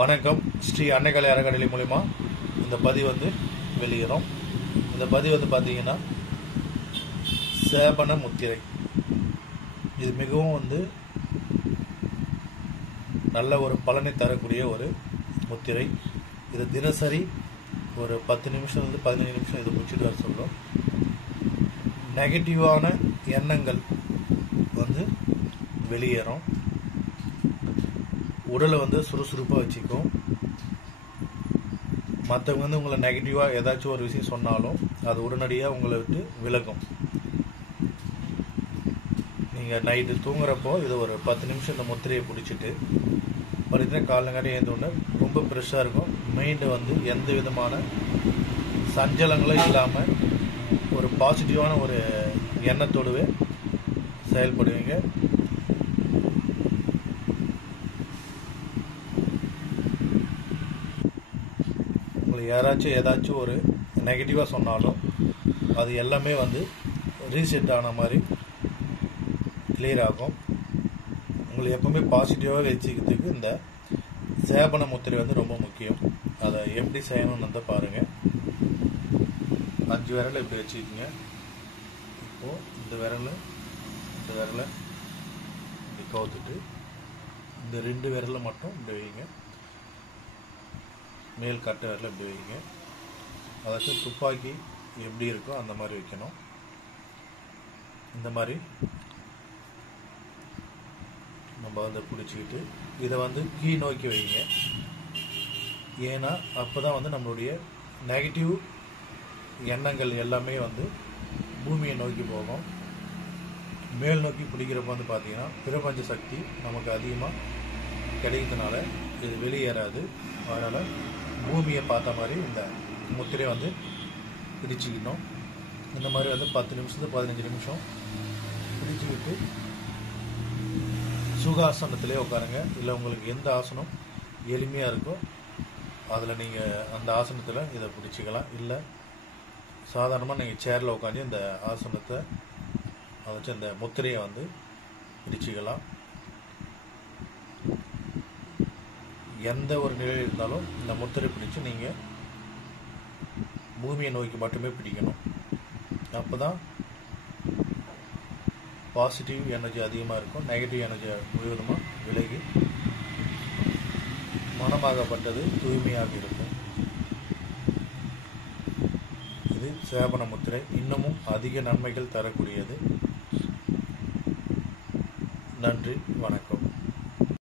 வணக்கம். ஸ்ரீ அன்னைக்கலை அறக்கட்டளை மூலிமா இந்த பதிவு வெளியிடும். இந்த பதிவு பார்த்தீங்கன்னா சேபன முத்திரை. இது மிகவும் நல்ல ஒரு பலனை தரக்கூடிய ஒரு முத்திரை. இது தினசரி ஒரு 10 நிமிஷம் 15 நிமிஷம் இது முடிச்சுட்டு வர சொல்லும். நெகட்டிவான எண்ணங்கள் வெளியேறும். உடலை சுறுசுறுப்பாக வச்சுக்கும். மற்றவங்க உங்களை நெகட்டிவாக ஏதாச்சும் ஒரு விஷயம் சொன்னாலும் அது உடனடியாக உங்களை விட்டு விலகும். நீங்கள் நைட்டு தூங்குறப்போ இது ஒரு 10 நிமிஷம் இந்த முத்திரையை பிடிச்சிட்டு பார்த்தீங்கன்னா காலங்காட்டி ஏந்தோடனே ரொம்ப ஃப்ரெஷ்ஷாக இருக்கும். மைண்டு எந்த விதமான சஞ்சலங்களும் இல்லாமல் ஒரு பாசிட்டிவான ஒரு எண்ணத்தோடவே செயல்படுவீங்க. உங்களை யாராச்சும் ஏதாச்சும் ஒரு நெகட்டிவாக சொன்னாலும் அது எல்லாமே ரீசெட் ஆன மாதிரி கிளியர் ஆகும். உங்களை எப்பவுமே பாசிட்டிவாக வச்சுக்கிறதுக்கு இந்த சேபன முத்திரை ரொம்ப முக்கியம். அதை எப்படி செய்யணும்னு பாருங்கள். 5 விரலை இப்படி வச்சுக்கோங்க. இப்போது இந்த விரலை இப்படி கவுத்துட்டு இந்த 2 விரலை மட்டும் இப்படி வைங்க. மேல் கட்டை விரலை இப்படி வைங்க. அதாச்சும் துப்பாக்கி எப்படி இருக்கோ அந்த மாதிரி வைக்கணும். இந்த மாதிரி நம்ம பிடிச்சிக்கிட்டு இதை கீழ் நோக்கி வைங்க. ஏன்னா அப்போ தான் நம்மளுடைய நெகட்டிவ் எண்ணங்கள் எல்லாமே பூமியை நோக்கி போகும். மேல் நோக்கி பிடிக்கிறப்ப பார்த்தீங்கன்னா பிரபஞ்ச சக்தி நமக்கு அதிகமாக கிடைக்கிறதுனால இது வெளியேறாது. அதனால் பூமியை பார்த்த மாதிரி இந்த முத்திரையை பிடிச்சிக்கணும். இந்த மாதிரி 10 நிமிஷத்துக்கு 15 நிமிஷம் பிடிச்சிக்கிட்டு சுகாசனத்திலே உட்காருங்க. இல்லை உங்களுக்கு எந்த ஆசனம் எளிமையாக இருக்கோ அதில் நீங்கள் அந்த ஆசனத்தில் இதை பிடிச்சிக்கலாம். இல்லை சாதாரணமாக நீங்கள் சேரில் உட்காந்து இந்த ஆசனத்தை வச்சு இந்த முத்திரையை பிடிச்சிக்கலாம். எந்த ஒரு நிலையில் இருந்தாலும் இந்த முத்திரை பிடிச்சு நீங்கள் பூமியை நோக்கி மட்டுமே பிடிக்கணும். அப்போ தான் பாசிட்டிவ் எனர்ஜி அதிகமாக இருக்கும். நெகட்டிவ் எனர்ஜி முழுவதுமாக விலகி மனமாகப்பட்டது தூய்மையாக இருக்கும். இது சேபன முத்திரை. இன்னமும் அதிக நன்மைகள் தரக்கூடியது. நன்றி, வணக்கம்.